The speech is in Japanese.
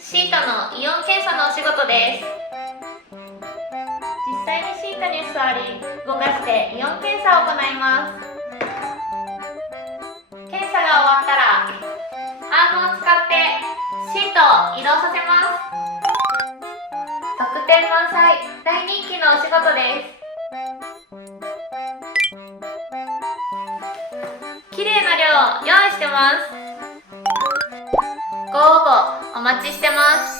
シータのイオン検査のお仕事です。実際にシータに座り動かしてイオン検査を行います。検査が終わったらアームを使ってシートを移動させます。特典満載、大人気のお仕事です。綺麗な量を用意してます。ご応募お待ちしてます。